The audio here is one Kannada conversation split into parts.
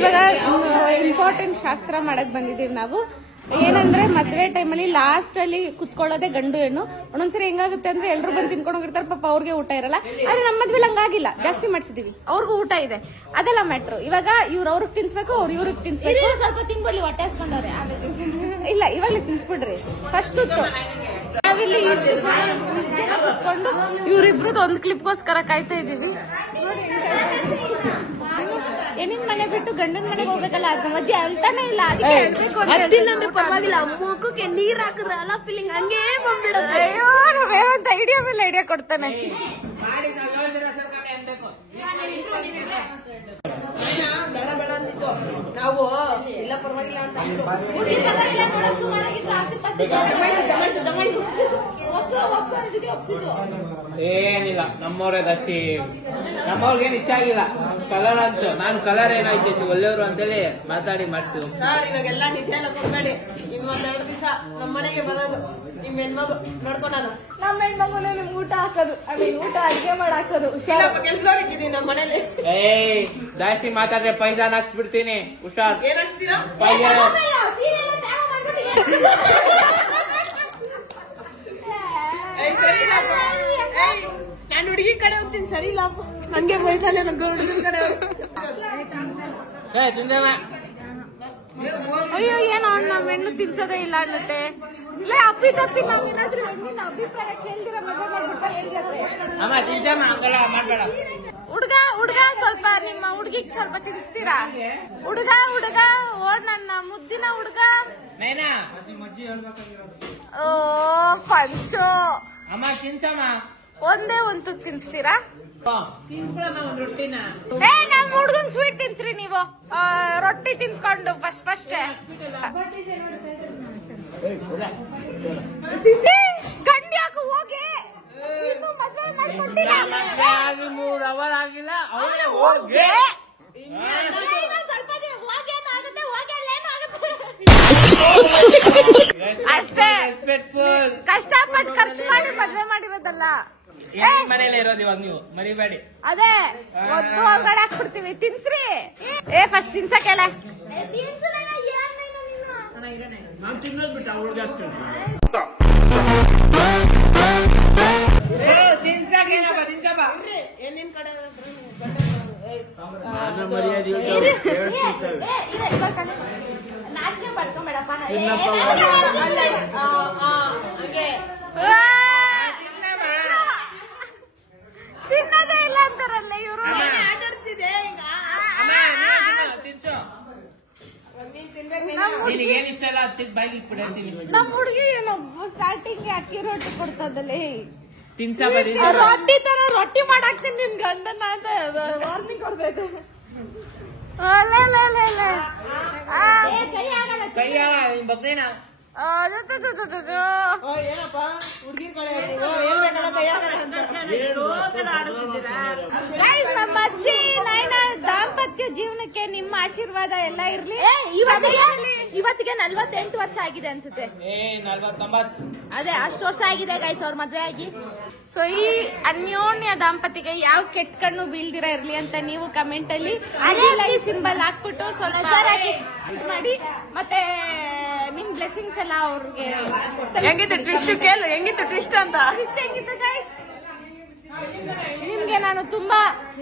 ಇವಾಗ ಇಂಪಾರ್ಟೆಂಟ್ ಶಾಸ್ತ್ರ ಮಾಡಕ್ ಬಂದಿದೀವಿ ನಾವು. ಏನಂದ್ರೆ ಮದ್ವೆ ಟೈಮಲ್ಲಿ ಲಾಸ್ಟ್ ಅಲ್ಲಿ ಕುತ್ಕೊಳ್ಳೋದೇ ಗಂಡು ಹೆಣ್ಣು. ಒಂದೊಂದ್ಸರಿ ಹೆಂಗಾಗುತ್ತೆ ಅಂದ್ರೆ ಎಲ್ರು ಬಂದು ತಿನ್ಕೊಂಡು ಹೋಗಿರ್ತಾರೆ, ಪಾಪ ಅವ್ರಿಗೆ ಊಟ ಇರಲ್ಲ. ಆದ್ರೆ ನಮ್ಮ ಮದ್ವೆಲಿ ಹಂಗಾಗಿಲ್ಲ, ಜಾಸ್ತಿ ಮಾಡ್ಸಿದೀವಿ, ಅವ್ರಿಗೂ ಊಟ ಇದೆ, ಅದೆಲ್ಲ ಮ್ಯಾಟ್ರು. ಇವಾಗ ಇವ್ರು ಅವ್ರಿಗೆ ತಿನ್ಸ್ಬೇಕು, ಅವ್ರು ಇವ್ರಿಗೆ ತಿನ್ಸ್ಬೇಕು. ಸ್ವಲ್ಪ ತಿನ್ಬಿಡ್ಲಿ, ಹೊಟ್ಟೆ ಹಸ್ಕೊಂಡವ್ರೆ. ಇಲ್ಲ, ಇವಾಗ್ಲೇ ತಿನ್ಸ್ಬಿಡ್ರಿ. ಫಸ್ಟ್ ಹೊತ್ತು ನಾವಿಲ್ಲಿ ಕುತ್ಕೊಂಡು ಇವ್ರಿಬ್ರದ್ದು ಒಂದು ಕ್ಲಿಪ್ಗೋಸ್ಕರ ಕಾಯ್ತಾ ಇದೀವಿ. ಹೆಣ್ಣಿನ ಮನೆ ಬಿಟ್ಟು ಗಂಡನ ಮನೆಗೆ ಹೋಗ್ಬೇಕಲ್ಲ, ಅದ್ ನಮ್ಮ ಅಜ್ಜಿ ಅಂತಾನೆ ಇಲ್ಲ. ಅತ್ತಿಲ್ಲಂದ್ರೆ ಪರವಾಗಿಲ್ಲ, ಮುಖಕ್ಕೆ ನೀರ್ ಹಾಕಿದ್ರೆ ಅಲ್ಲ ಫೀಲಿಂಗ್ ಹಂಗೇ ಬಂದ್ಬಿಡುತ್ತೆ. ಅಯ್ಯೋ, ನಾವೇವಂತ ಐಡಿಯಾ ಮೇಲೆ ಐಡಿಯಾ ಕೊಡ್ತಾನೆ. ನಾವು ಇಲ್ಲ ಪರವಾಗಿಲ್ಲ ಅಂತ ಏನಿಲ್ಲ, ನಮ್ಮವ್ರೆ ದತ್ತಿ ನಮ್ಮವ್ರಿಗೇನು ಇಷ್ಟ ಆಗಿಲ್ಲ ಕಲರ್ ಅಂತ. ನಾನು ಕಲರ್ ಏನಾಯ್ತೈತಿ ಒಳ್ಳೆಯವರು ಅಂತೇಳಿ ಮಾತಾಡಿ ಮಾಡ್ತೀವಿ ಸರ್. ಇವಾಗೆಲ್ಲ ನಿಜ ಎಲ್ಲ ಕೊಡ್ಬೇಡಿ. ಇನ್ನೊಂದೆರಡು ದಿವಸ ನಮ್ಮ ಮನೆಗೆ ಬರೋದು ನಿಮ್ ಹೆಣ್ಮಗು ನೋಡ್ಕೊಂಡಾನ. ನಮ್ಮ ಹೆಣ್ಮಗುನೇ ನಿಮ್ಗೆ ಊಟ ಹಾಕೋದು, ಊಟ ಅಡಿಗೆ ಮಾಡಾಕೋದು. ಕೆಲಸ ಆಗಿದ್ದೀನಿ ನಮ್ಮ ಮನೇಲಿ. ಜಾಸ್ತಿ ಮಾತಾಡ್ರೆ ಪೈಜಾನ್ ಹಾಕ್ಸ್ಬಿಡ್ತೀನಿ, ಹುಷಾರ್. ಏನ್ ಹಾಕ್ಸ್ತೀರಾ? ಪೈಜಾನ್ ನಾನು ಹುಡುಗಿ ಕಡೆ ಹೋಗ್ತೀನಿ, ಸರಿ ಇಲ್ಲ ಹಂಗೆ ಬೈತಾನೆ ನಂಗೆ ಹುಡುಗನ ಕಡೆ. ಅಯ್ಯೋ, ಏನೋ ನಮ್ಮ ಹೆಣ್ಣು ತಿನ್ಸೋದೇ ಇಲ್ಲ ಅನ್ನತ್ತೆ. ಇಲ್ಲ, ಅಪ್ಪಿ ತಪ್ಪಿ ನಾವ್ ಏನಾದ್ರೂ ಹೆಣ್ಣಿನ ಅಭಿಪ್ರಾಯ ಕೇಳ್ದಿರ ಮದುವೆ ಮಾಡ್ಬೇಡ. ಹುಡುಗ ಸ್ವಲ್ಪ ನಿಮ್ಮ ಹುಡುಗಿಗ್ ಸ್ವಲ್ಪ ತಿನ್ಸ್ತೀರಾ? ಹುಡುಗ ಓಡ್ ನನ್ನ ಮುದ್ದಿನ ಹುಡುಗ. ಓ ಪಂಚು, ಅಮ್ಮ ತಿನ್ಸಮ್ಮ, ಒಂದೇ ಒಂದು ತಿನ್ಸ್ತೀರಾ? ರೊಟ್ಟಿನ ನಮ್ ಹುಡುಗನ್ ಸ್ವೀಟ್ ತಿನ್ಸ್ರಿ ನೀವು. ರೊಟ್ಟಿ ತಿನ್ಸ್ಕೊಂಡು ಫಸ್ಟ್ ಗಂಡಿ ಹಾಕು ಹೋಗಿ. ಮದ್ವೆ ಆಗಿ 3 ಅವರ್ ಆಗಿಲ್ಲ, ಅವನೇ ಹೋಗಿ. ಅಷ್ಟೇ, ಕಷ್ಟಪಟ್ಟು ಖರ್ಚು ಮಾಡಿ ಮದ್ವೆ ಮಾಡಿರೋದಲ್ಲ. ಮನೇಲಿ ಇರೋದು ಇವಾಗ ನೀವು ಮರಿಬೇಡಿ. ಅದೇ ಒದ್ದು ಹೊರಗಡೆ ಹಾಕ್ಬಿಡ್ತೀವಿ, ತಿನ್ಸ್ರಿ. ಫಸ್ಟ್ ತಿನ್ಸಕ್ಕೆಲ್ಲ ನಾವು ತಿನ್ನೋದ್ ಬಿಟ್ಟು ಅವ್ಳಿಗೆ ಆಗ್ತೇವೆ. ಏನೇನ್ ಕಡೆ ನಾಚಿಕೆ ಪಡ್ಕೊಂಬೇಡಪ್ಪ. ತಿನ್ನೋದೇ ಇಲ್ಲ ಅಂತಾರಲ್ಲ ಇವರು. ಆಟಾಡ್ತಿದೆ ನಮ್ ಹುಡುಗಿ ಏನೋ ಸ್ಟಾರ್ಟಿಂಗ್ ಅಕ್ಕಿ ರೊಟ್ಟಿ ಕೊಡ್ತದಲ್ಲಿ, ರೊಟ್ಟಿ ಮಾಡಾಕ್ತೀನಿ ನಿನ್ ಗಂಡನ ಅಂತ ವಾರ್ನಿಂಗ್ ಕೊಡ್ಬೇಕು. ನಮ್ಮ ಅಜ್ಜಿ ನೈನ ದಾಂಪತ್ಯ ಜೀವನಕ್ಕೆ ನಿಮ್ಮ ಆಶೀರ್ವಾದ ಎಲ್ಲ ಇರ್ಲಿ. ಇವತ್ತಿಗೆ 48 ವರ್ಷ ಆಗಿದೆ ಅನ್ಸುತ್ತೆ. ಅದೇ ಅಷ್ಟು ವರ್ಷ ಆಗಿದೆ ಗೈಸ್ ಅವ್ರ ಮದ್ವೆ ಆಗಿ. ಸೊ ಈ ಅನ್ಯೋನ್ಯ ದಾಂಪತಿಗೆ ಯಾವ ಕೆಟ್ಟ ಕಣ್ಣು ಬೀಳ್ದಿರ ಇರ್ಲಿ ಅಂತ ನೀವು ಕಮೆಂಟ್ ಅಲ್ಲಿ ಸಿಂಬಲ್ ಹಾಕ್ಬಿಟ್ಟು ಸ್ವಲ್ಪ ಮಾಡಿ, ಮತ್ತೆ ನಿಮ್ ಬ್ಲೆಸ್ಸಿಂಗ್ಸ್ ಎಲ್ಲ ಅವ್ರಿಗೆ. ಹೆಂಗಿತ್ತು ಟ್ವಿಸ್ಟ್ ಕೇಳು, ಹೆಂಗಿತ್ತು ಟ್ವಿಸ್ಟ್ ಅಂತ. ಹೆಂಗಿತ್ತು ಗೈಸ್? ನಿಮ್ಗೆ ನಾನು ತುಂಬಾ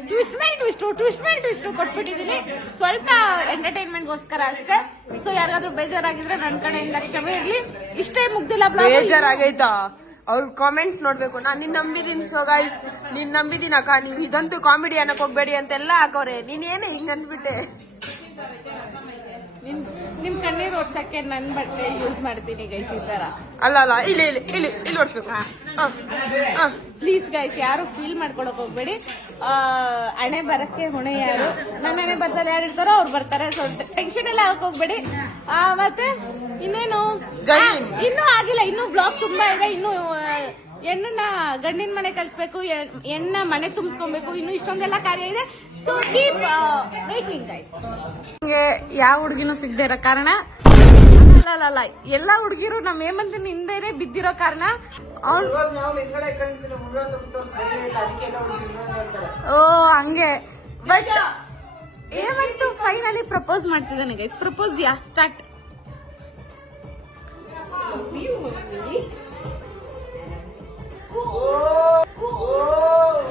ಟ್ವಿಸ್ಟ್ ಮೇಲೆ ಟ್ವಿಸ್ಟ್ ಕೊಟ್ಬಿಟ್ಟಿದೀನಿ, ಸ್ವಲ್ಪ ಎಂಟರ್ಟೈನ್ಮೆಂಟ್ಗೋಸ್ಕರ ಅಷ್ಟೇ. ಸೊ ಯಾರಿಗಾದ್ರೂ ಬೇಜಾರಾಗಿದ್ರೆ ನನ್ನ ಕಡೆಯಿಂದ ಕ್ಷಮೆ ಇರ್ಲಿ. ಇಷ್ಟೇ ಮುಗ್ದಿಲ್ಲ. ಬೇಜಾರಾಗೈತಾ? ಅವ್ರ ಕಾಮೆಂಟ್ಸ್ ನೋಡ್ಬೇಕು. ನಾನ್ ನಿನ್ ನಂಬಿದೀನಿ. ಸೊ ಗೈಸ್, ನೀನ್ ನಂಬಿದೀನಕ್ಕ, ನೀವ್ ಇದಂತೂ ಕಾಮಿಡಿ ಅನ್ನಕ್ ಹೋಗ್ಬೇಡಿ ಅಂತೆಲ್ಲ ಹಾಕೋರೆ. ನೀನೇನು ಹಿಂಗ್ ಅಂದ್ಬಿಟ್ಟೆ. ನಿಮ್ ಕಣ್ಣೀರ್ ಓಡ್ಸಕ್ಕೆ ನನ್ ಬಟ್ಟೆ ಯೂಸ್ ಮಾಡ್ತೀನಿ ಗೈಸ್. ಈ ತರ ಅಲ್ಲ ಇಲ್ಲಿ ಓಡಿಸ್ಬೇಕು. ಪ್ಲೀಸ್ ಗೈಸ್, ಯಾರು ಫೀಲ್ ಮಾಡ್ಕೊಳಕ್ ಹೋಗ್ಬೇಡಿ. ಹಣೆ ಬರಕ್ಕೆ ಹೊಣೆ ಯಾರು? ನನ್ನ ಹಣೆ ಬರ್ತಾರೆ, ಯಾರು ಇರ್ತಾರೋ ಅವ್ರು ಬರ್ತಾರೆ. ಸೊ ಟೆನ್ಷನ್ ಎಲ್ಲ ಹಾಕಕ್ ಹೋಗ್ಬೇಡಿ. ಮತ್ತೆ ಇನ್ನೇನು, ಇನ್ನೂ ಆಗಿಲ್ಲ, ಇನ್ನೂ ಬ್ಲಾಗ್ ತುಂಬಾ ಇದೆ. ಇನ್ನು ಹೆಣ್ಣನ್ನ ಗಂಡಿನ ಮನೆ ಕಲ್ಸ್ಬೇಕು, ಹೆಣ್ಣ ಮನೆ ತುಂಬಿಸ್ಕೊಬೇಕು, ಇನ್ನು ಇಷ್ಟೊಂದೆಲ್ಲ ಕಾರ್ಯ ಇದೆ. So keep waiting guys. ಯಾವ ಹುಡುಗಿನೂ ಸಿಗದೆ ಇರೋ ಕಾರಣ ಅಲ್ಲ, ಎಲ್ಲಾ ಹುಡುಗಿರು ನಮ್ಮ ಹೇಮಂತನ ಹಿಂದೆನೆ ಬಿದ್ದಿರೋ ಕಾರಣ ಓ ಹಂಗೆ. ಬಟ್ ಹೇಮಂತ್ ಫೈನಲಿ ಪ್ರಪೋಸ್ ಮಾಡ್ತಿದ್ದಾನೆ ಗೈಸ್. ಪ್ರಪೋಸ್ ಯಾ ಸ್ಟಾರ್ಟ್.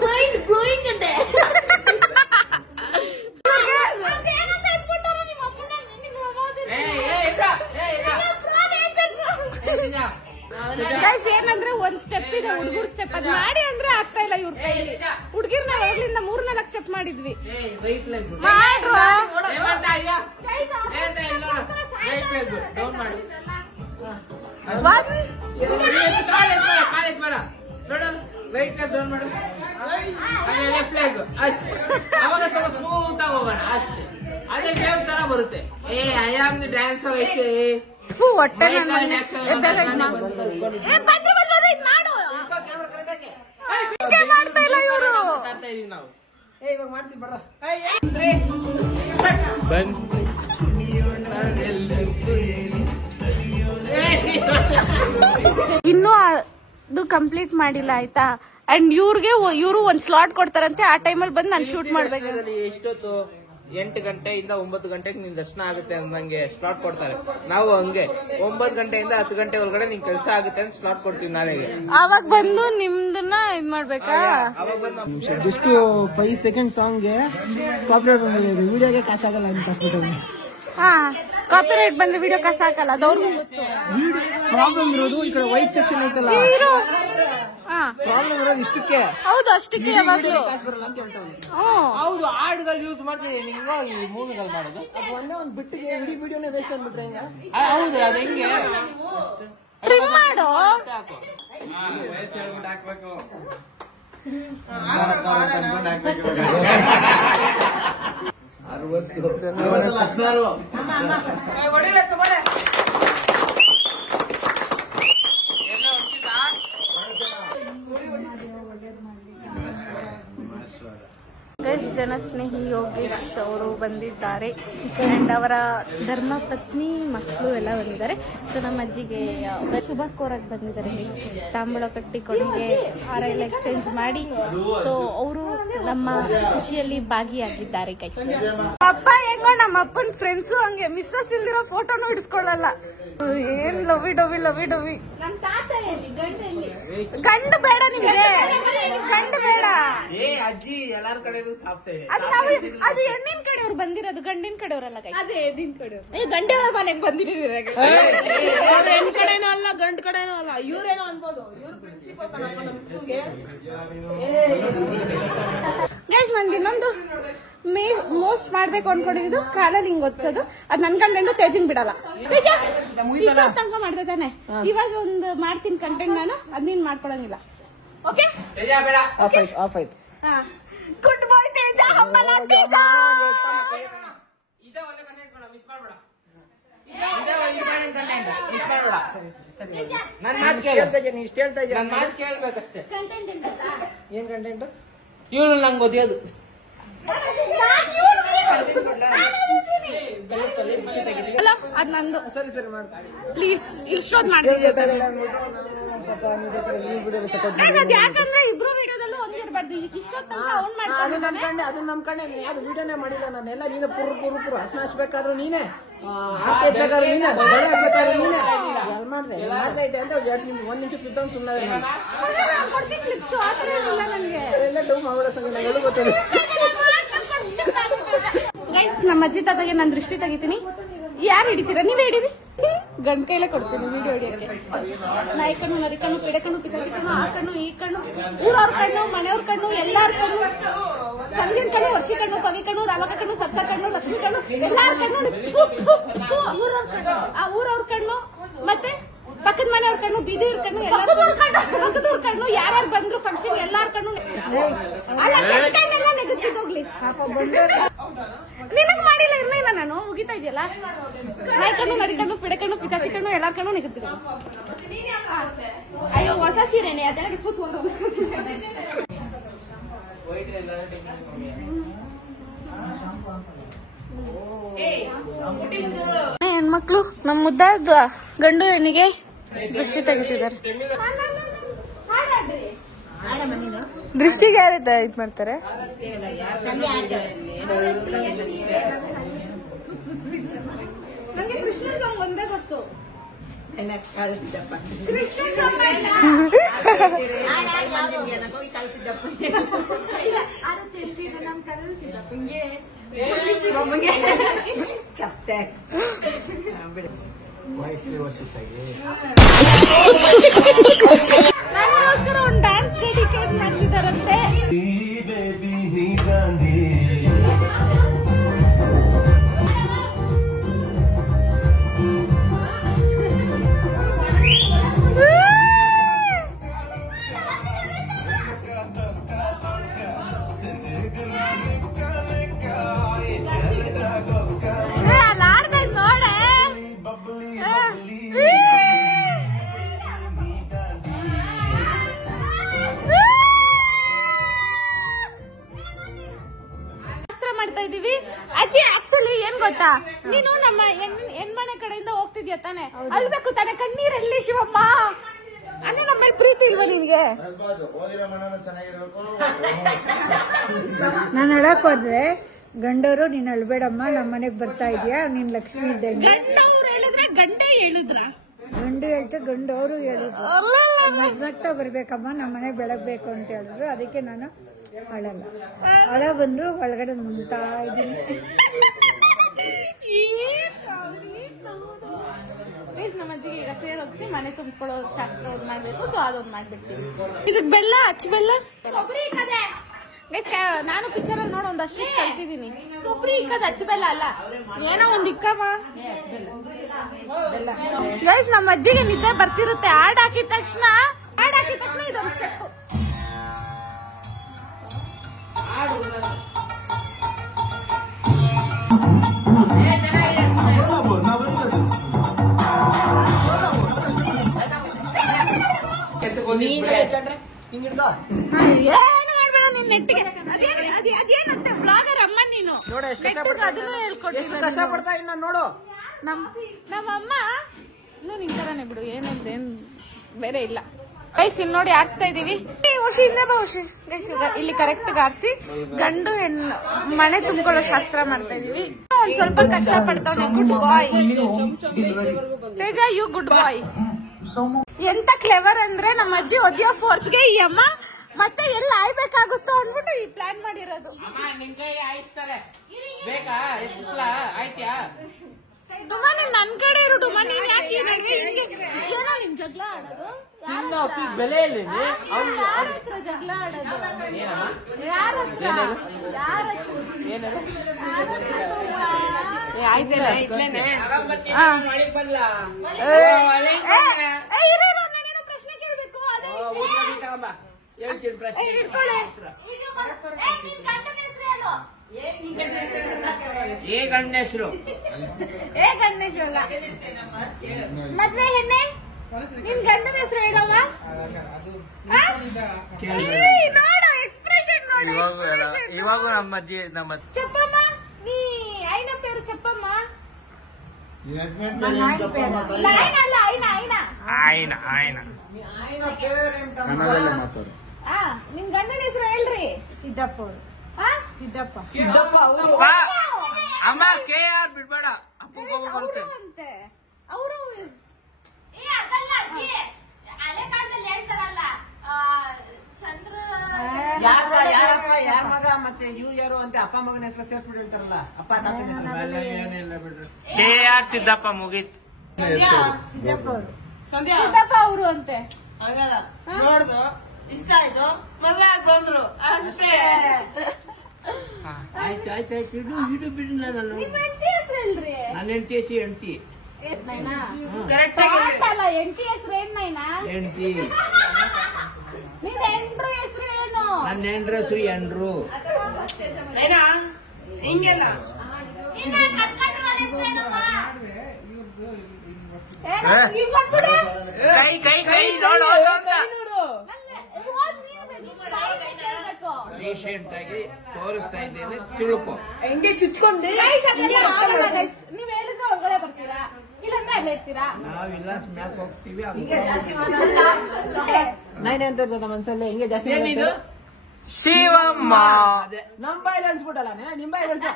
ಮೈಂಡ್ ಬ್ಲೋಯಿಂಗ್ ಅಂತೆ. ಗೈಸ್ ಏನಂದ್ರೆ ಒಂದ್ ಸ್ಟೆಪ್ ಇದೆ, ಹುಡುಗರು ಸ್ಟೆಪ್ ಅದ್ ಮಾಡಿ ಅಂದ್ರೆ ಆಗ್ತಾ ಇಲ್ಲ ಇವ್ರ ಕೈಲಿ. ಹುಡುಗಿರ್ ನಾವ್ ಹೋಗ್ಲಿಂದ 3-4 ಸ್ಟೆಪ್ ಮಾಡಿದ್ವಿ. ಮಾಡ್ರು ಅವಾಗ ಸ್ವಲ್ಪ ಸ್ಮೂತ್ ಆಗಿ ಹೋಗೋಣ ಅಷ್ಟೇ. ಅದೇ ಬೇವ್ ತರ ಬರುತ್ತೆ. ಐ ಆಮ್ ದಿ ಡ್ಯಾನ್ಸರ್ ಐತೆ. ಹೊಟ್ಟೆ ಮಾಡ್ತಾ ಇಲ್ಲ ಇವರು. ನಾವು ಇವಾಗ ಮಾಡ್ತೀವಿ ಬರ. ಇನ್ನೂ ಅದು ಕಂಪ್ಲೀಟ್ ಮಾಡಿಲ್ಲ ಆಯ್ತಾ. ಅಂಡ್ ಇವ್ರು ಒಂದ್ ಸ್ಲಾಟ್ ಕೊಡ್ತಾರಂತೆ, ಆ ಟೈಮಲ್ಲಿ ಬಂದು ನಾನು ಶೂಟ್ ಮಾಡ್ಬೇಕು. ಎಷ್ಟೊತ್ತು 8 ಗಂಟೆಯಿಂದ 9 ಗಂಟೆಗೆ ನಿನ್ ದರ್ಶನ ಆಗುತ್ತೆ ಅಂದಂಗೆ ಸ್ಲಾಟ್ ಕೊಡ್ತಾರೆ. ನಾವು ಹಂಗೆ 9 ಗಂಟೆಯಿಂದ 10 ಗಂಟೆ ಒಳಗಡೆ ನಿನ್ ಕೆಲಸ ಆಗುತ್ತೆ ಅಂತ ಸ್ಲಾಟ್ ಕೊಡ್ತೀವಿ ನಾಳೆಗೆ. ಅವಾಗ ಬಂದು ನಿಮ್ದನ್ನ ಇದ್ ಮಾಡ್ಬೇಕಾ? ಅವಾಗ ಬಂದು ಜಸ್ಟ್ 5 ಸೆಕೆಂಡ್ ಸಾಂಗ್ಗೆ ಕಾಪಿರೈಟ್ ಬಂದಿದೆ, ವಿಡಿಯೋಗೆ ಕಾಸಾಗಲ್ಲ ಅಂತ ಹಾಕ್ಬಿಟ್ಟು. ಹಾ, ಕಾಪಿರೈಟ್ ಬಂದ್ರೆ ವಿಡಿಯೋ ಕಸ ಹಾಕಲ್ಲ, ಅದು ಅವ್ರಿಗೂ ಗೊತ್ತು. ಪ್ರಾಬ್ಲಮ್ ಇರೋದು ಈ ಕಡೆ ವೈಟ್ ಸೆಕ್ಷನ್ ಐತಲ್ಲ, ಪ್ರಾಬ್ಲಮ್ ಇರೋದು ಇಷ್ಟಕ್ಕೆ. ಹೌದು, ಅಷ್ಟಕ್ಕೆ ಯಾವಾಗ್ಲೂ ಬರಲ್ಲ ಅಂತ ಹೇಳ್ತಾವೆ. ಹೌದು, ಹಾಡುಗಳು ಯೂಸ್ ಮಾಡ್ತೀವಿ ನೀವು ಈ ಮೂವಿಗಳು ಮಾಡೋದು. ಅದು ಒಂದೇ ಒಂದು ಬಿಟ್ಟಿಗೆ ಇಡೀ ವಿಡಿಯೋನೇ ವೇಸ್ಟ್ ಅಂದ್ಬಿಟ್ರೆ ಹೆಂಗ? ಹೌದು, ಅದ ಹೆಂಗೆ ಟ್ರಿಮ್ ಮಾಡು. ಜನಸ್ನೇಹಿ ಯೋಗೇಶ್ ಅವರು ಬಂದಿದ್ದಾರೆ ಅಂಡ್ ಅವರ ಧರ್ಮಪತ್ನಿ ಮಕ್ಕಳು ಎಲ್ಲ ಬಂದಿದ್ದಾರೆ. ಸೊ ನಮ್ಮ ಅಜ್ಜಿಗೆ ಶುಭ ಕೋರಕ್ಕೆ ಬಂದಿದ್ದಾರೆ, ತಾಂಬೂಲ ಕಟ್ಟಿ ಕೊಡುಗೆ ಆರೈಲ್ ಎಕ್ಸ್ಚೇಂಜ್ ಮಾಡಿ. ಸೊ ಅವರು ನಮ್ಮ ಖುಷಿಯಲ್ಲಿ ಭಾಗಿಯಾಗಿದ್ದಾರೆ. ಅಪ್ಪ ಹೆಂಗೋ ನಮ್ಮ ಅಪ್ಪನ ಫ್ರೆಂಡ್ಸು ಹಂಗೆ ಮಿಸ್ಸಸ್ ಇಲ್ದಿರೋ ಫೋಟೋನು ಇಡಿಸ್ಕೊಳ್ಳಲ್ಲ. ಏನ್ ಲವಿ ಡವಿ ಲವಿ ಡವಿ. ಗಂಡು ಬೇಡ ನಿಮ್ಗೆ, ಗಂಡು ಬೇಡ. ಅಜ್ಜಿ ಎಲ್ಲಾರ ಕಡೆ ಅದು ಹೆಣ್ಣಿನ ಕಡೆಯವ್ರು ಬಂದಿರೋದು, ಗಂಡಿನ ಕಡೆಯವ್ರಲ್ಲ. ಅದೇ ಹೆಣ್ಣಿನ ಕಡೆಯವ್ರು, ಗಂಡವ್ರ ಮನೆಗೆ ಬಂದಿರೋದು. ಹೆಣ್ ಕಡೆನೂ ಅಲ್ಲ, ಗಂಡ ಕಡೆನೂ ಅಲ್ಲ. ಇವ್ರೇನೋ ಅನ್ಬೋದು, ಗೈಸ್. ನಂದು ಇನ್ನೊಂದು ಮೋಸ್ಟ್ ಮಾಡ್ಬೇಕು ಅನ್ಕೊಂಡಿದ್ದು ಕಾಲಲ್ಲಿ ಹಿಂಗ್ ಒತ್ಸೋದು. ಅದ್ ನನ್ ಕಂಟೆಂಟ್ ತೇಜಿಂಗ್ ಬಿಡಲ್ಲ. ತನಕ ಮಾಡ್ದೆ ತಾನೆ, ಇವಾಗ ಒಂದು ಮಾಡ್ತೀನಿ ಕಂಟೆಂಟ್ ನಾನು, ಅದ್ ನೀನ್ ಮಾಡ್ಕೊಳಂಗಿಲ್ಲ. ಓಕೆ, ಆಫ್ ಆಯ್ತು. ಗುಡ್ ಬಾಯ್ ತೇಜ, ಹಂಬಲ ತೇಜ. ನನ್ನ ಮಾತು ಕೇಳ್ಬೇಕಷ್ಟೇ. ಏನ್ ಕಂಟೆಂಟ್? ಇವಳು ನಂಗೆ ಓದಿಯೋದು. ಅದ್ ನಂದು. ಸರಿ ಸರಿ ಮಾಡ್ತೀನಿ ಪ್ಲೀಸ್. ಇಷ್ಟೊಂದು ಮಾಡಿ. ಯಾಕಂದ್ರೆ ಇಬ್ರು ವಿಡಿಯೋದಲ್ಲೂ ಒಂದಿರ್ಬಾರ್ದು. ಇಷ್ಟೊತ್ತು ಅದು ನಮ್ ಕಡೆ ಯಾವ್ದು ವಿಡಿಯೋನೇ ಮಾಡಿಲ್ಲ ನಾನು. ಎಲ್ಲ ನೀನು ಪುರು ಹಸನ ಹಚ್ಬೇಕಾದ್ರು ನೀನೆ, ಹಾಕ್ಬೇಕಾದ್ರು ನೀನೆ, ಬಳೆ ಹಾಕ್ಬೇಕಾದ್ರು ನೀನೆ. ಎಲ್ ಮಾಡ್ತಾ ಇದ್ದೆ ಅಂತ 1 ನಿಮಿಷ ತಿಂತ ಸುಮ್ಮನೆ ನನಗೆ ಎಲ್ಲ ಡೌ ಮಾಡೋ ಸಂಗ ನಂಗೆ ಗೊತ್ತಿಲ್ಲ. ಗೈಸ್, ನಮ್ಮ ಅಜ್ಜಿ ತಾತಗೆ ನಾನು ದೃಷ್ಟಿ ತೆಗಿತೀನಿ. ಯಾರು ಹಿಡಿತೀರಾ? ನೀವೇ ಹಿಡೀರಿ. ಗಂಡ ಕೈಲೇ ಕೊಡ್ತೀನಿ ವಿಡಿಯೋ ಹಿಡಿಯೋಕೆ. ನಾಯಿ ಕಣ್ಣು, ನರಿ ಕಣ್ಣು, ಪಿಡೆ ಕಣ್ಣು, ಪಿಚಾಚಿ ಕಣ್ಣು, ಆ ಕಣ್ಣು, ಈ ಕಣ್ಣು, ಊರವ್ರ ಕಣ್ಣು, ಮನೆಯವ್ರ ಕಣ್ಣು, ಎಲ್ಲಾರ ಕಣ್ಣು, ಸಂಧ್ಯನ್ ಕಣ್ಣು, ವರ್ಷಿ ಕಣ್ಣು, ಪವಿ ಕಣ್ಣು, ರಾಮಕ ಕಣ್ಣು, ಸರ್ಸ ಕಣ್ಣು, ಲಕ್ಷ್ಮಿ ಕಣ್ಣು, ಎಲ್ಲಾರ ಕಣ್ಣು, ಊರವ್ರ ಕಣ್ಣು, ಮತ್ತೆ ಪಕ್ಕದ ಮನೆಯವ್ರ ಕಣ್ಣು, ಬೀದಿಯವ್ರ ಕಣ್ಣು, ಪಕ್ಕದವ್ರ ಕಣ್ಣು, ಯಾರ್ಯಾರು ಬಂದ್ರು ಫಂಕ್ಷನ್ ಎಲ್ಲಾರ ಕಣ್ಣು. ಕಣ್ಣೆಲ್ಲ ನೆಗತ್ತಿದ್ದೋಗ್ಲಿ. ನಿನಗ್ ಮಾಡಿಲ್ಲ ಇರ್ಲಿಲ್ಲ ನಾನು, ಮುಗಿತಾ ಇದೆಯಲ್ಲ. ನಾಯಿ ಕಣ್ಣು, ನರಿ ಕಣ್ಣು, ಪಿಡೆ ಕಣ್ಣು, ಪಿಚಾಚಿ ಕಣ್ಣು, ಎಲ್ಲಾರ ಕಣ್ಣು ನೆಗತ್ತಿದ್ದ. ಅಯ್ಯೋ, ಹೊಸ ಸೀರೆನೆ ಅದೆಲ್ಲ ಹೆಣ್ಮಕ್ಳು ನಮ್ಮ ಮುದ್ದಾದ ಗಂಡು ಹೆಣ್ಣಿಗೆ ದೃಷ್ಟಿ ತೆಗಿತಿದ್ದಾರೆ. ದೃಷ್ಟಿಗೆ ಯಾರು ಇದ್ ಮಾಡ್ತಾರೆ? ನಂಗೆ ಕೃಷ್ಣ ಸಾಂಗ್ ಒಂದೇ ಗೊತ್ತು. ಕೃಷ್ಣ ನನಗೋಸ್ಕರ ಒಂದು ಡ್ಯಾನ್ಸ್ ಡೆಡಿಕೇಟ್ ಮಾಡ್ತಿದಾರಂತೆ. ಮಾಡ್ತಾ ಇದೀವಿ. ಅಜ್ಜಿ ಆಕ್ಚುಲಿ ಏನ್ ಗೊತ್ತಾ, ನೀನು ನಮ್ಮ ಹೆಣ್ಮನೆ ಕಡೆಯಿಂದ ಹೋಗ್ತಿದ್ಯಾ ತಾನೆ, ಅಲ್ಬೇಕು ತಾನೆ, ಕಣ್ಣೀರಲ್ಲಿ ಶಿವಮ್ಮ ಅಂದ್ರೆ ನಮ್ಮ ಮೇಲೆ ಪ್ರೀತಿ ಇಲ್ವಾ ನಿನ್ಗೆ? ನಾನು ಅಳಕ್ ಹೋದ್ರೆ ಗಂಡವರು ನೀನ್ ಅಳ್ಬೇಡಮ್ಮ, ನಮ್ಮ ಮನೆಗ್ ಬರ್ತಾ ಇದೀಯಾ, ನೀನ್ ಲಕ್ಷ್ಮಿ ಇದ್ದಂಗೆ. ಗಂಡವ್ರು ಹೇಳಿದ್ರೆ ಗಂಡ ಹೇಳಿದ್ರ? ಗಂಡು ಹೇಳ್ತು, ಗಂಡು ಅವರು ಹೇಳಿದ್ರು ನಗ್ನಗ್ತಾ ಬರ್ಬೇಕಮ್ಮ, ನಮ್ಮ ಮನೆ ಬೆಳಗ್ಬೇಕು ಅಂತ ಹೇಳಿದ್ರು. ಅದಕ್ಕೆ ನಾನು ಅಳಲ್ಲ. ಅಳ ಬಂದ್ರು ಒಳಗಡೆ ಮುಂತಾ ಇದೀನಿ. ನಮ್ಮ ಅಜ್ಜಿಗೆ ಈಗ ಸೇರ್ ಹೊತ್ಸಿ ಮನೆ ತುಂಬಿಸ್ಕೊಳ್ಳೋ ಶಾಸ್ತ್ರ ಮಾಡ್ಬೇಕು. ಸೊ ಅದೊಂದು ಮಾಡ್ಬಿಡ್ತೀವಿ. ಇದಕ್ ಬೆಲ್ಲ, ಅಚ್ಚ ಬೆಲ್ಲ, ಕೊಬ್ಬರಿ ಕದೆ. ನಾನು ಪಿಕ್ಚರ್ ಅಲ್ಲಿ ನೋಡೋ ಒಂದಷ್ಟು ಕಲ್ತಿದ್ದೀನಿ. ಕೊಬ್ಬರಿ ಇಕ್ಕದ ಅಚ್ಚ ಬೆಲ್ಲ ಅಲ್ಲ, ಏನೋ ಒಂದ್ ಇಕ್ಕಮ್ಮ. ಗೈಸ್ ನಮ್ಮ ಅಜ್ಜಿಗೆ ನಿದ್ದೆ ಬರ್ತಿರುತ್ತೆ. ಹಾಡ್ ಹಾಕಿದ ತಕ್ಷಣ ಇದೊಂದು ಸ್ಟೆಪ್. ಏನು ಮಾಡ್ಬೇಡ ನೀನ್ ನೆಟ್ಟಿಗೆ. ಅದೇನಂತೆ ಬ್ಲಾಗರ್ ಅಮ್ಮ ನೀನು ಅದನ್ನು ಹೇಳ್ಕೊಡ್ತೀನಿ. ನೋಡು ನಮ್ಮಮ್ಮ ನಿನ್ ತರಾನೆ ಬಿಡು, ಏನ್ ಬೇರೆ ಇಲ್ಲ. ಗೈಸ್ ಇಲ್ಲಿ ನೋಡಿ ಆರಿಸ್ತಾ ಇದೀವಿ. ಇಲ್ಲಿ ಕರೆಕ್ಟ್ ಆರಿಸಿ ಗಂಡು ಹೆಣ್ಣು ಮನೆ ತುಂಬಿಕೊಳ್ಳೋ ಶಾಸ್ತ್ರ ಮಾಡ್ತಾ ಇದೀವಿ. ಒಂದ್ ಸ್ವಲ್ಪ ಕಷ್ಟ ಪಡ್ತಾವ. Good boy Teja, you good boy. ಎಂತ ಕ್ಲೆವರ್ ಅಂದ್ರೆ ನಮ್ಮ ಅಜ್ಜಿ ಒದ್ಯೋ ಫೋರ್ಸ್ಗೆ ಈ ಅಮ್ಮ ಮತ್ತೆ ಎಲ್ಲ ಆಯ್ಬೇಕಾಗುತ್ತೋ ಅಂದ್ಬಿಟ್ಟು ಈ ಪ್ಲಾನ್ ಮಾಡಿರೋದು. ಡುಮಾ ನೀನ್ ನನ್ ಕಡೆ ಇರು. ಡುಮಾ ನೀನ್ ಯಾಕೆ ಏನೋ ನಿನ್ ಜಗಳ ಆಡೋದು? ಬೆಲೆ ಇಲ್ಲ ಯಾರ ಹತ್ರ ಜಗಳ ಆಡೋದು? ಯಾರ ಹತ್ರ? ಪ್ರಶ್ನೆ ಕೇಳ್ಬೇಕು. ಏ ಗಂಡ ಹೆಸರು ಅಲ್ಲ, ಮದ್ವೆ ಹೆಣ್ಣೆ ನಿನ್ ಗಂಡನ ಹೆಸರು ಹೇಳವ. ನೋಡು ಎಕ್ಸ್ಪ್ರೆಷನ್ ನೋಡು. ಇವಾಗ ನಮ್ಮ ಚಪ್ಪಮ್ಮ, ನೀ ಐನ ಪೇರು ಚಪ್ಪಮ್ಮ. ನಿಮ್ ಗಂಡನ ಹೆಸರು ಹೇಳ್ರಿ. ಸಿದ್ದಪ್ಪ ಅವರು. ಸಿದ್ದಪ್ಪ ಅಮ್ಮ ಕೆ ಆರ್ ಬಿಡ್ಬೇಡ. ಅಂತೆ ಅವರು ಹಳೆ ಕಾಲದಲ್ಲಿ ಹೇಳ್ತಾರಲ್ಲ, ಚಂದ್ರ ಯಾರಪ್ಪ ಯಾರ ಮಗ ಮತ್ತೆ ಇವ್ ಯಾರು ಅಂತ ಅಪ್ಪ ಮಗನ ಹೆಸರು ಸೇರ್ಸ್ಬಿಟ್ಟು ಹೇಳ್ತಾರಲ್ಲ, ಅಪ್ಪ ತಾತನ ಹೆಸರು. ಏನಿಲ್ಲ ಬಿಡ್ರಿ. ಕೆ ಆರ್ ಸಿದ್ದಪ್ಪ ಮುಗೀತ್. ಸಿದ್ದಪ್ಪ ಅವರು. ಸಿದ್ದಪ್ಪ ಅವರು ಅಂತೆ. ನೋಡ್ದು ಇಷ್ಟ ಆಯ್ತು, ಮದ್ವೆ ಆಗಿ ಬಂದ್ರು ಅಷ್ಟೇ. ಆಯ್ತು ಇಡು ಬಿಡು. ನಾನು ನಿಮ್ಮ ಹೆಂಡತಿ ಹೆಸರು ಹೇಳ್ರಿ. ನನ್ನ ಹೆಂಡತಿ ಹೆಸರು ಹೆಂಡತಿ. ಕರೆಕ್ಟ್ ಅಲ್ಲ, ಹೆಂಡತಿ ಹೆಸರು ಏನ್ನೈನಾ? ಹೆಂಡತಿ. ನಿನ್ ಹೆಂಡ್ರು ಹೆಸರು ಏನು? ನನ್ನ ಹೆಂಡ್ರ ಹೆಸರು ಎಂಡ್ರು. ಹಿಂಗೆಲ್ಲ ಕೈ ನೋಡು. ರೀಸೆಂಟ್ ಆಗಿ ತೋರಿಸ್ತಾ ಇದ್ದೇನೆ, ತಿಳ್ಕೊ. ಹೆಂಗೆ ಚುಚ್ಕೊಂಡೆ. ನೀವ್ ಹೇಳಿದ್ರೆ ಒಳಗಡೆ ಬರ್ತೀರಾ, ಇಲ್ಲಂದ್ರೆ ಅಲ್ಲೇ ಇರ್ತೀರಾ. ನಾವಿಲ್ಲ ಸ್ಮ್ಯಾಕ್ ಹೋಗ್ತೀವಿ. ನಾನೇನಂತ ಮನ್ಸಲ್ಲಿ ಹಿಂಗೆ ಜಾಸ್ತಿ ಶಿವಮ್ಮ ನಮ್ಮ ಬಾಯಲ್ಲಿ ಅನ್ಸ್ಬಿಟ್ಟಲ್ಲ ನಿಮ್ಮ ಬಾಯಲ್ಲಿ ಅನ್ಸ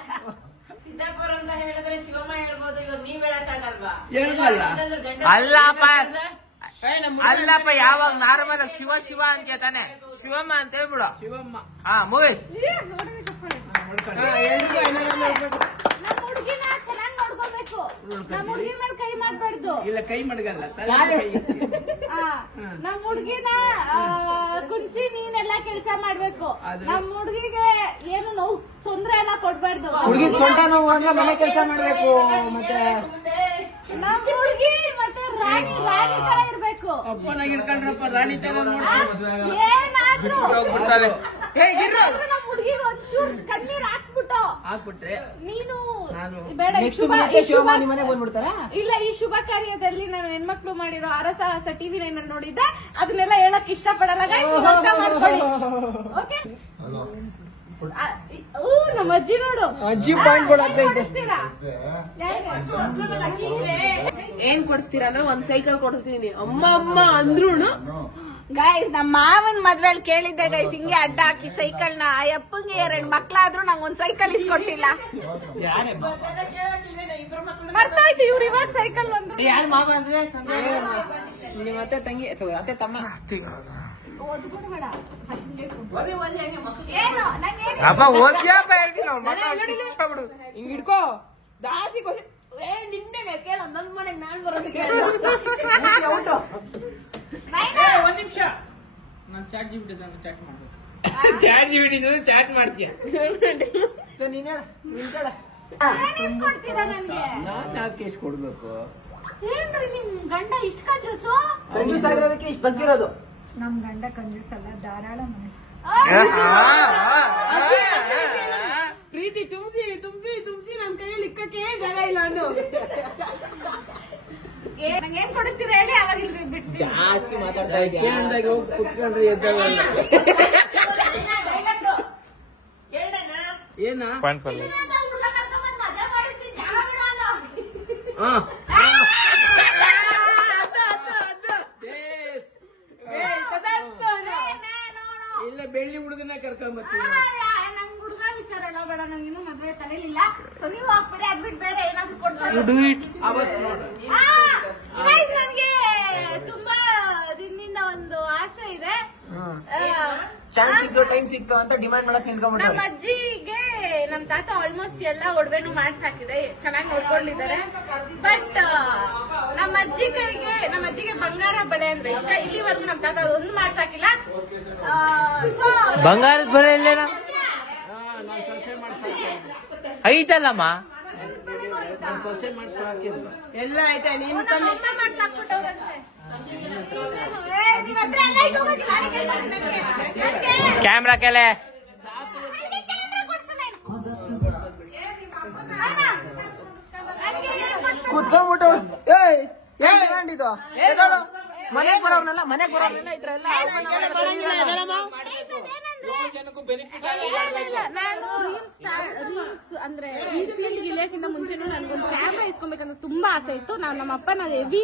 ಅಲ್ಲಪ್ಪ ಯಾವಾಗ ನಾರ್ಮಲ್ ಶಿವ ಶಿವ ಅಂತ ತಾನೆ ಶಿವಮ್ಮ ಅಂತ ಹೇಳ್ಬಿಡು. ಶಿವಮ್ಮ ಹಾ ಮೂವಿ ನಮ್ಮ ಹುಡುಗಿನ ಚೆನ್ನಾಗಿ ನೋಡ್ಕೋಬೇಕು. ನಮ್ಮ ಹುಡುಗಿ ಮೇಲೆ ಕೈ ಮಾಡ್ಬಾರ್ದು. ಇಲ್ಲ ಕೈ ಮಡಗಲ್ಲ ನಮ್ಮ ಹುಡುಗಿನ ಕುಂಸಿ ನೀನೆಲ್ಲಾ ಕೆಲ್ಸ ಮಾಡ್ಬೇಕು. ನಮ್ಮ ಹುಡುಗಿಗೆ ಏನು ನೋವು ತೊಂದ್ರೆ ಎಲ್ಲ ಕೊಡ್ಬಾರ್ದು. ಹುಡುಗಿ ಸೊಂಟ ನೋವು ಅಂದ್ರೆ ಮನೆ ಕೆಲಸ ಮಾಡ್ಬೇಕು. ಮತ್ತೆ ನಮ್ಮ ಹುಡುಗಿ ಮತ್ತೆ ರಾಣಿ ತರ ಇರ್ಬೇಕು. ಅಪ್ಪನಾಗ ಹಿಡ್ಕೊಂಡ್ರಪ್ಪ ರಾಣಿ ತರ ಏನಾದ್ರೂ ನಮ್ಮ ಹುಡುಗಿಗೆ ಒಂಚೂರು ಕಣ್ಣೀರ್ ಹಾಕ್ಬಿಟ್ರೆ ನೀನು ಬೇಡ. ಮನೆ ಬಂದ್ಬಿಡ್ತಾರ. ಇಲ್ಲ, ಈ ಶುಭ ಕಾರ್ಯದಲ್ಲಿ ನಾನು ಹೆಣ್ಮಕ್ಳು ಮಾಡಿರೋ ಅರಸಾಹಸ ಟಿವಿ ನೈನ್ ನೋಡಿದ್ದೆ. ಅದನ್ನೆಲ್ಲ ಹೇಳಕ್ ಇಷ್ಟಪಡಲ್ಲ. ಓಕೆ, ನಮ್ಮ ಅಜ್ಜಿ ನೋಡು, ಅಜ್ಜಿ ಪಾಯಿಂಟ್ ಏನ್ ಕೊಡಿಸ್ತೀರಾ? ಒಂದ್ ಸೈಕಲ್ ಕೊಡಿಸ್ತೀನಿ. ಅಮ್ಮ ಅಮ್ಮ ಅಂದ್ರೂನು ಗೈಸ್, ನಮ್ಮ ಮಾವನ್ ಮದ್ವೆಲ್ ಕೇಳಿದ್ದೆ ಗೈಸ್, ಹಿಂಗೆ ಅಡ್ಡ ಹಾಕಿ ಸೈಕಲ್ ನ. ಅಪ್ಪಂಗೆ 2 ಮಕ್ಳಾದ್ರೂ ನಂಗೆ ಒಂದ್ ಸೈಕಲ್ ಇಸ್ಕೊಟ್ಟಿಲ್ಲ. ಮರ್ತಾಯ್ತು ಇವ್ರು ಇವಾಗ ಸೈಕಲ್ ಬಂದ್ರು. ಯಾರು ಮಾವ ಅಂದ್ರೆ ನಿಮ್ಮ ಅತ್ತೆ ತಂಗಿ ಅತ್ತೆ ತಮ್ಮ. ಹಿಂಗ್ ಹಿಡ್ಕೋ ದಾಸಿ ನಿನ್ನೆ ಕೇಳ ನನ್ ಮನೆಗ್ ನಾನ್ ಬರೋದಕ್ಕೆ. ಒಂದ್ ನಿಮಿಷ ನಾನು ಚಾಟ್ ಜಿಬಿಟಿ ಚಾಟ್ ಮಾಡ್ಬೇಕು. ಚಾಟ್ ಜಿಬಿಟಿ ಚಾಟ್ ಮಾಡ್ತೀಯ ಸರ್ ನೀನೇ ನಾನ್ ಯಾಕೆ ಇಷ್ಟು ಕೊಡ್ಬೇಕು? ಏನ್ರಿ ನಿಮ್ ಗಂಡ ಇಷ್ಟ ಕಂಜೂಸು? ಕಂಜೂಸ್ ಆಗಿರೋದಕ್ಕೆ ಇಷ್ಟು ಬಗ್ಗಿರೋದು. ನಮ್ ಗಂಡ ಕಂಜೂಸಲ್ಲ, ಧಾರಾಳ ಮನುಷ್ಯ. ಪ್ರೀತಿ ತುಂಬಿಸಿ ತುಂಬಿಸಿ ತುಂಬಿಸಿ ನನ್ ಕೈಯಲ್ಲಿ ಇಕ್ಕಕ್ಕೆ ಜಾಗ ಇಲ್ಲ ಅಂದು. ನಂಗೇನ್ ಕೊಡಿಸ್ತೀರಾ ಹೇಳಿ? ಅವಾಗ ಬಿಟ್ಟು ಜಾಸ್ತಿ ಮಾತಾಡ್ತಾ ಇದ್ದಾಗ ಹೋಗಿ ಕುತ್ಕೊಂಡ್ರಿ ಎದ್ದಾಗ ಏನ ಇಲ್ಲ ಬೆಳ್ಳಿ ಹುಡುಗನ ಕರ್ಕೊಂಡ್ ಬರ್ತೀನಿ. ನಂಗ್ ಹುಡುಗ ವಿಚಾರ ಎಲ್ಲ ಬೇಡ, ನಂಗೆ ಇನ್ನೂ ಮದ್ವೆ ತಲೆಲಿಲ್ಲ. ಸೊ ನೀವು ಹಾಕ್ಬಿಡಿ, ಅದ್ಬಿಟ್ಟು ಬೇರೆ ಏನಾದ್ರು ಕೊಡ್ತಾರೆ. ನನ್ಗೆ ತುಂಬಾ ದಿನದಿಂದ ಒಂದು ಆಸೆ ಇದೆ. ಚಾನ್ಸ್ ಸಿಕ್ತು, ಟೈಮ್ ಸಿಕ್ತು ಅಂತ ಡಿಮ್ಯಾಂಡ್ ಮಾಡಕ್ ನಿಂತ್ಕೊಂಡ್ಬಿಟ್ಟು. ನಮ್ಮ ಅಜ್ಜಿಗೆ ನಮ್ ತಾತ ಆಲ್ಮೋಸ್ಟ್ ಎಲ್ಲ ಒಡವೆನು ಮಾಡ್ಸಾಕಿದೆ, ಚೆನ್ನಾಗಿ ನೋಡ್ಕೊಂಡಿದ್ದಾರೆ. ಬಟ್ ನಮ್ಮ ಅಜ್ಜಿಗೆ ಬಂಗಾರ ಬಳೆ ಅಂದ್ರೆ ಇಷ್ಟ. ಇಲ್ಲಿವರೆಗೂ ನಮ್ ತಾತ ಒಂದು ಮಾಡ್ಸಾಕಿಲ್ಲ. ಬಂಗಾರದ ಬಳೆ ಇಲ್ಲೇನ ಐತಲ್ಲಮ್ಮ? ಸೊಸೆ ಮಾಡ್ಸೋಕೆ ಎಲ್ಲ ಆಯ್ತಾ? ನೀನ್ ಮಾಡ್ಸಾಕ್ಬಿಟ್ಟವ್ರಂತೆ. ಕ್ಯಾಮ್ರಾ ಕೆಲೆ ಕೂತ್ಕೊಂಡ್ಬಿಟ್ಟು ಡಿಮ್ಯಾಂಡ್ ಇದು. ಮನೆಗ್ ಬರೋರ್ನೆಲ್ಲ ಇದ್ರ ಎಲ್ಲ ನಾನು ರೀಲ್ಸ್ ಅಂದ್ರೆ ಈ ಫೀಲ್ಡ್ ಇಳಿಯಕ್ಕಿಂತ ಮುಂಚೆನೂ ನನ್ಗೊಂದು ಕ್ಯಾಮ್ರಾ ಇಸ್ಕೊಬೇಕಂತ ತುಂಬಾ ಆಸೆ ಇತ್ತು. ನಮ್ಮ ಅಪ್ಪ ನಾನು ಹೆವಿ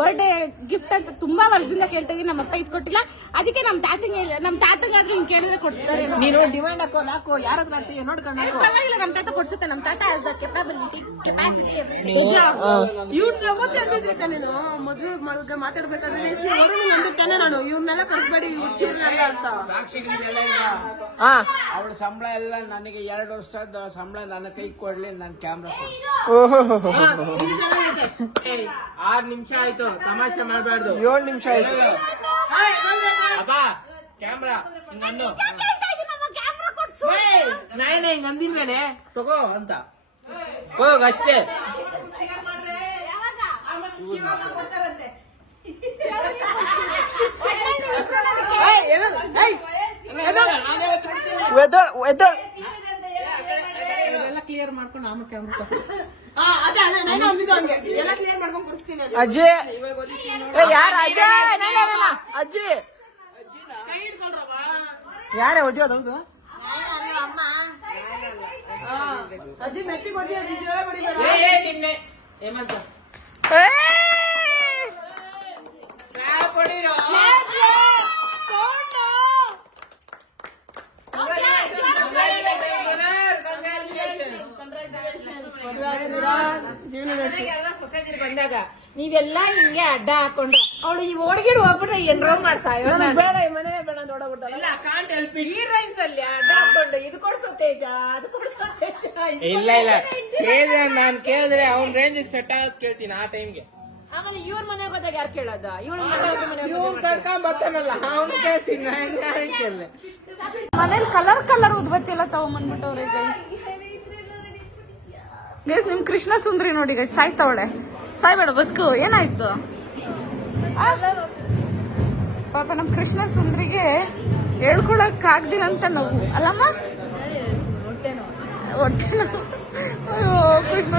ಬರ್ಡೇ ಗಿಫ್ಟ್ ಅಂತ ತುಂಬಾ ವರ್ಷದಿಂದ ಕೇಳ್ತಾ ಇದೀನಿ, ನಮ್ಮ ಅಪ್ಪ ಇಸ್ಕೊಟ್ಟಿಲ್ಲ. ಅದಕ್ಕೆ ನಮ್ ತಾತಂಗಾದ್ರೂ ಹಿಂಗ್ ಕೇಳಿದ್ರೆ ಕೊಡ್ಸ್ತಾರೆ. ನೀನು ಡಿಮ್ಯಾಂಡ್ ಹಾಕೋ ಯಾರಾದ್ರೂ ಆಗ್ತೀಯ ನೋಡ್ಕೊಂಡು. ಪರವಾಗಿಲ್ಲ, ನಮ್ ತಾತ ಕೊಡ್ಸುತ್ತೆ. ನಮ್ ತಾತ ಆಸ್ ದ ಕೆಪಾಸಿಟಿ ಇವ್ನ ಯಾವತ್ತೇ ಅಂದಿದ್ರೆ ನೀನು ಮದ್ವೆ ಮಾತಾಡ್ಬೇಕಾದ್ರೆ ಅಂದಿರ್ತಾನೆ ನಾನು ಇವ್ನೆಲ್ಲ ಕಳ್ಸ್ಬೇಡಿ ಚಿನ್ನಲ್ಲ ಅಂತ. ಅವಳ ಸಂಬಳ ಎಲ್ಲ ನನಗೆ 2 ವರ್ಷದ ಸಂಬಳ ನನ್ನ ಕೈ ಕೊಡ್ಲಿ, ನನ್ ಕ್ಯಾಮ್ರಾ 6 ನಿಮಿಷ ಆಯ್ತು, ತಮಾಷೆ ಮಾಡ್ಬಾರ್ದು. 7 ನಿಮಿಷ ಆಯ್ತು. ಅಪ್ಪ ಕ್ಯಾಮ್ರಾ ಹಿಂಗನ್ನು ನಾನೇ ಹಿಂಗ್ ಅಂದಿಲ್ವೇನೆ ತಗೋ ಅಂತ ಹೋಗ ಅಷ್ಟೇ. ಎಲ್ಲ ಕ್ಲಿಯರ್ ಮಾಡ್ಕೊಂಡು ಆಮೇಲೆ ಕ್ಯಾಮ್ರಾ ಅದೇ ನಾನು ಅಂದಿದ್ದು ಹಂಗೆ ಎಲ್ಲ ಕ್ಲಿಯರ್ ಮಾಡ್ಕೊಂಡು ಕೊಡಿಸ್ತೀನಿ. ಅಜ್ಜಿ ಯಾರ ಅಜ್ಜಿ ಕೈ ಹಿಡ್ಕೊಂಡ್ರವ ಯಾರೇ ಒದ್ಯೋದು? ಹೌದು ಅಜ್ಜಿ ಮೆತ್ತಿಗೆ ಒದ್ದಿ ಅಜ್ಜಿ ಜೋರ ಹೊಡಿಬೇಡ. ನಿನ್ನೆ ಹೇಮಂತ ಸೊಸೈಟಿ ಬಂದಾಗ ನೀವೆಲ್ಲ ಹಿಂಗೆ ಅಡ್ಡ ಹಾಕೊಂಡು ಅವಳು ಈ ಓಡ್ಗಿಡ್ ಹೋಗ್ಬಿಟ್ರೆ ಏನ್ರೋ ಮಾಡ್ಸಾಯ ಬೇಡ ಈ ಮನೆ ಬೇಡ ಅಂತ ಓಡಾಡ್ಬಿಡ್ತಾಳೆ. ಹೀರೋಯಿನ್ಸ್ ಅಲ್ಲಿ ಅಡ್ಡ ಹಾಕೊಂಡು ಇದು ಕೊಡ್ಸೋ ತೇಜ ಅದು ಕೊಡ್ಸೋ ತೇಜ ಇಲ್ಲ ಕೇಳಿದ್ರೆ ನಾನ್ ಕೇಳಿದ್ರೆ ಅವ್ನ ರೇಂಜ್ ಸೆಟ್ ಆಗೋದ್ ಕೇಳ್ತೀನಿ ಆ ಟೈಮ್ಗೆ. ಆಮೇಲೆ ಇವ್ರ ಮನೆಗೆ ಹೋದಾಗ ಯಾರು ಕೇಳೋದ ಇವ್ರ ಇವ್ನ್ ಕರ್ಕೊಂಡ್ ಬರ್ತಾನಲ್ಲ ಅವ್ನು ಕೇಳ್ತೀನಿ ಕೇಳಿ. ಮನೇಲಿ ಕಲರ್ ಉದ್ಬತ್ತಿ ಎಲ್ಲ ತಗೊಂಬಂದ್ಬಿಟ್ಟವ್ರೆ ಗೈಸ್. ಗೈಸ್ ನಿಮ್ ಕೃಷ್ಣ ಸುಂದ್ರಿ ನೋಡಿ ಗೈಸ್ ಸಾಯ್ತವಳೆ. ಸಾಯ್ಬೇಡ ಬದುಕು. ಏನಾಯ್ತು ಪಾಪ ನಮ್ ಕೃಷ್ಣ ಸುಂದ್ರಿಗೆ ಹೇಳ್ಕೊಳಕ್ ಆಗ್ದಿಲ್ಲ ಅಂತ ನಾವು ಅಲ್ಲಮ್ಮ ಹೊಟ್ಟೆ ಅಯ್ಯೋ ಕೃಷ್ಣ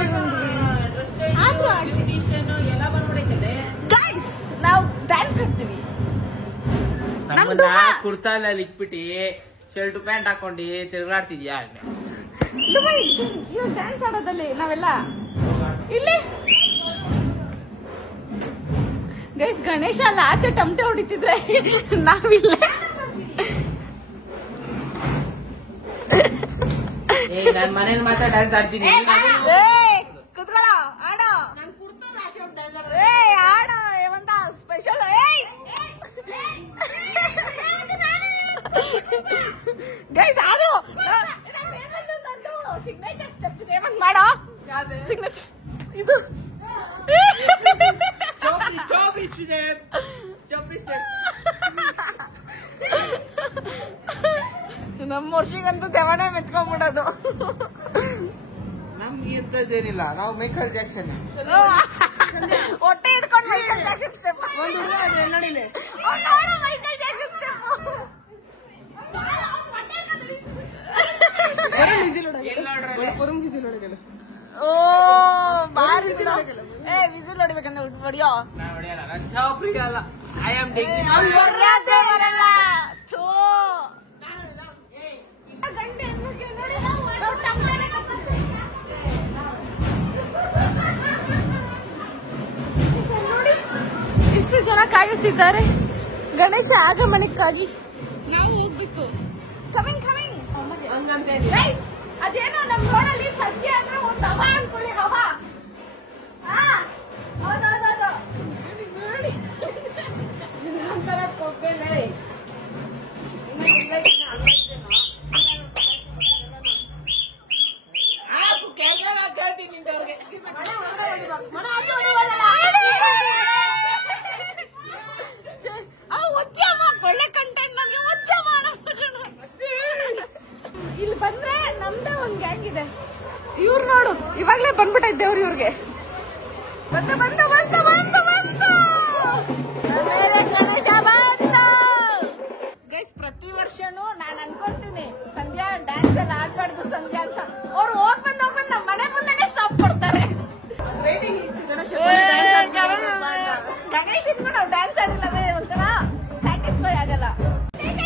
ಗೈಸ್ ನಾವು ಡ್ಯಾನ್ಸ್ ಆಡ್ತೀವಿ. ನಮ್ಮನ್ನ ಕುರ್ತಾಲಲ್ಲಿ ಇಕ್ಬಿಟ್ಟು ಶರ್ಟ್ ಪ್ಯಾಂಟ್ ಹಾಕೊಂಡು ತಿರುಗಾಡ್ತಿದ್ಯಾ? ಡ್ಯಾನ್ಸ್ ಆಡೋದಲ್ಲಿ ನಾವೆಲ್ಲ ಇಲ್ಲಿ ಗೈಸ್ ಗಣೇಶ ಅಲ್ಲ ಆಚೆ ಟಮಟೆ ಹೊಡಿತಿದ್ರೆ ನಾವಿಲ್ಲ. ನನ್ ಮನೇಲಿ ಮಾತ್ರ ಡ್ಯಾನ್ಸ್ ಆಡ್ತೀನಿ. ಕುತ್ಕೊಳ್ಳ ಆಡೋ ಆಡೋ ಏವಂತ ಸ್ಪೆಷಲ್ ಗೈಸ್ ಆದ್ರೂ ಸಿಗ್ನೇಚರ್ ಸ್ಟೆಪ್ ಇದೆ ಏಮಂತ ಮಾಡೋ ಸಿಗ್ನೇಚರ್ ಇದು ನಮ್ಮ ವರ್ಷಿಗಂತೂ ದೆವನೇ ಮೆತ್ಕೊಂಡ್ಬಿಡೋದು. ನಮ್ಗೆ ಇಂಥದ್ದೇನಿಲ್ಲ, ನಾವು ಮೈಕಲ್ ಜಾಕ್ಸನ್. ಹೊಟ್ಟೆ ಇಟ್ಕೊಂಡು ಮೈಕಲ್ ಜಾಕ್ಸನ್ ಸ್ಟೆಪ್ ನೋಡಿಲೆ ಮೈಕಲ್ ಜಾಕ್ಸನ್ ಸ್ಟೆಪ್. ಓ ಬಾರಿ ವಿಸಿಲ್ ಹೊಡಿಬೇಕಂದ್ರೆ ಹೊಡಿಯೋ. ಅಲ್ಲ ಐ ಆಮ್ ಬರಲ್ಲ ಇಷ್ಟು ಜನ ಕಾಯುತ್ತಿದ್ದಾರೆ ಗಣೇಶ ಆಗಮನಕ್ಕಾಗಿ. ನಾವು ಹೋಗ್ಬೇಕು. ಕಮಿಂಗ್ ಅದೇನೋ ನಮ್ ರೋಡಲ್ಲಿ ಸದ್ಯ ಅಂದ್ರೆ ಒಂದು ಹವಾ ಅನ್ಕೊಳ್ಳಿ. ಹವಾ ಒಳ್ಳೆ ಕಂಟೆಂಟ್ ನಮ್ಗೆ ಇಲ್ಲಿ ಬಂದ್ರೆ ನಮ್ದೇ ಒಂದ್ ಗ್ಯಾಂಗ್ ಇದೆ. ಇವ್ರು ನೋಡು ಇವಾಗ್ಲೇ ಬಂದ್ಬಿಟ್ಟೈತೆ ದೇವ್ರು ಇವ್ರಿಗೆ. ಬಂದು ಗಣೇಶ ಬಂತು ಗೈಸ್. ಪ್ರತಿ ವರ್ಷನೂ ನಾನ್ ಅನ್ಕೊಂತೀನಿ ಸಂಧ್ಯಾ ಡ್ಯಾನ್ಸ್ ಎಲ್ಲ ಆಡ್ಬಾರ್ದು ಸಂಧ್ಯಾ ಅಂತ. ಅವ್ರು ಹೋಗ್ಬಂದ್ ನಮ್ಮ ಮನೆ ಮುಂದೆನೆ ಸ್ಟಾಪ್ ಕೊಡ್ತಾರೆ. ಗಣೇಶ್ ಇದ್ಗೂ ನಾವು ಡ್ಯಾನ್ಸ್ ಆಡಿಲ್ಲವೇ ಒಂಥರ ಸ್ಯಾಟಿಸ್ಫೈ ಆಗಲ್ಲ.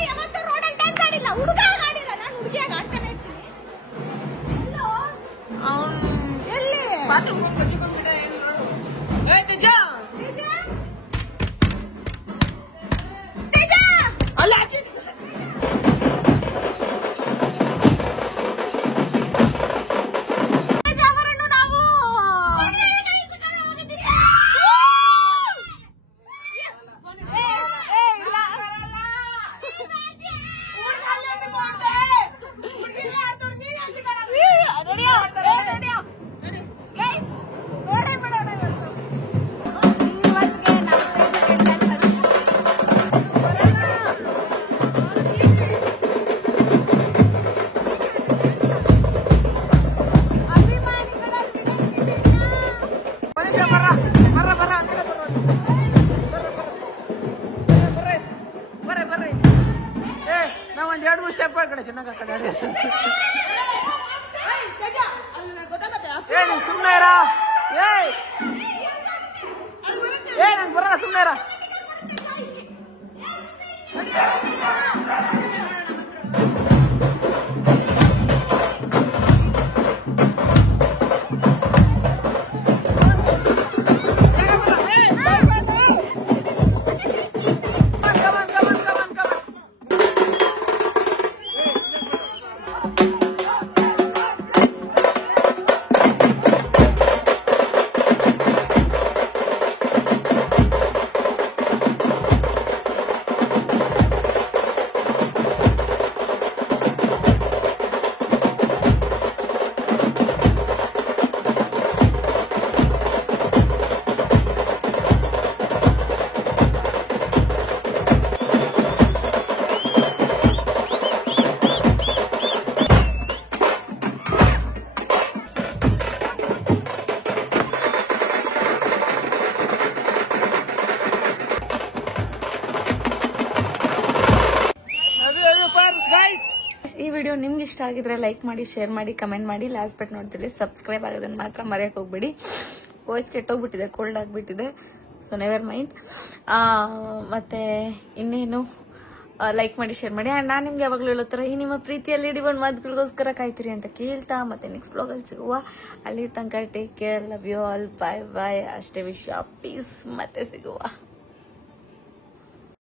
ಯಾವತ್ತೂ ರೋಡಲ್ಲಿ ಡ್ಯಾನ್ಸ್ ಆಡಿಲ್ಲ, ಹುಡುಗ ಆಡಿಲ್ಲ. ನಾನು ಹುಡುಗಿಯಾಗಿ ಆಡ್ತಾನೆ ಇರ್ತೀನಿ. ಎಲ್ಲಿ ಅಲ್ಲ ಆಚೆ ನಾವು ನಾವೊಂದ್ 2-3 ಸ್ಟೆಪ್ ಕಡೆ ಚೆನ್ನಾಗ ಕಡೆ ನೀನ್ ಸುಮ್ನೆ ಇರ. ನಂಗೆ ಬರಲ್ಲ, ಸುಮ್ನೆ ಇರ. ಆಗಿದ್ರೆ ಲೈಕ್ ಮಾಡಿ, ಶೇರ್ ಮಾಡಿ, ಕಮೆಂಟ್ ಮಾಡಿ. ಲಾಸ್ಟ್ ಬಟ್ ನೋಡ್ತೀವಿ ಸಬ್ಸ್ಕ್ರೈಬ್ ಆಗೋದನ್ನ ಮಾತ್ರ ಮರೆಯಕ್ಕೆ ಹೋಗ್ಬೇಡಿ. ವಾಯ್ಸ್ ಕೆಟ್ಟೋಗ್ಬಿಟ್ಟಿದೆ, ಕೋಲ್ಡ್ ಆಗಿಬಿಟ್ಟಿದೆ, ಸೊ ನೆವರ್ ಮೈಂಡ್. ಮತ್ತೆ ಇನ್ನೇನು, ಲೈಕ್ ಮಾಡಿ, ಶೇರ್ ಮಾಡಿ. ಆ್ಯಂಡ್ ನಾನು ನಿಮ್ಗೆ ಯಾವಾಗಲೂ ಹೇಳೋ ಥರ ಈ ನಿಮ್ಮ ಪ್ರೀತಿಯಲ್ಲಿ ಹಿಡಿಬಂದು ಮಾತುಗಳಿಗೋಸ್ಕರ ಕಾಯ್ತೀರಿ ಅಂತ ಕೇಳ್ತಾ ಮತ್ತೆ ನೆಕ್ಸ್ಟ್ ಬ್ಲಾಗಲ್ಲಿ ಸಿಗುವ. ಅಲ್ಲಿ ತನಕ take care, love you all, bye bye. ಅಷ್ಟೇ ವಿಷಯ, ಪೀಸ್. ಮತ್ತೆ ಸಿಗುವ.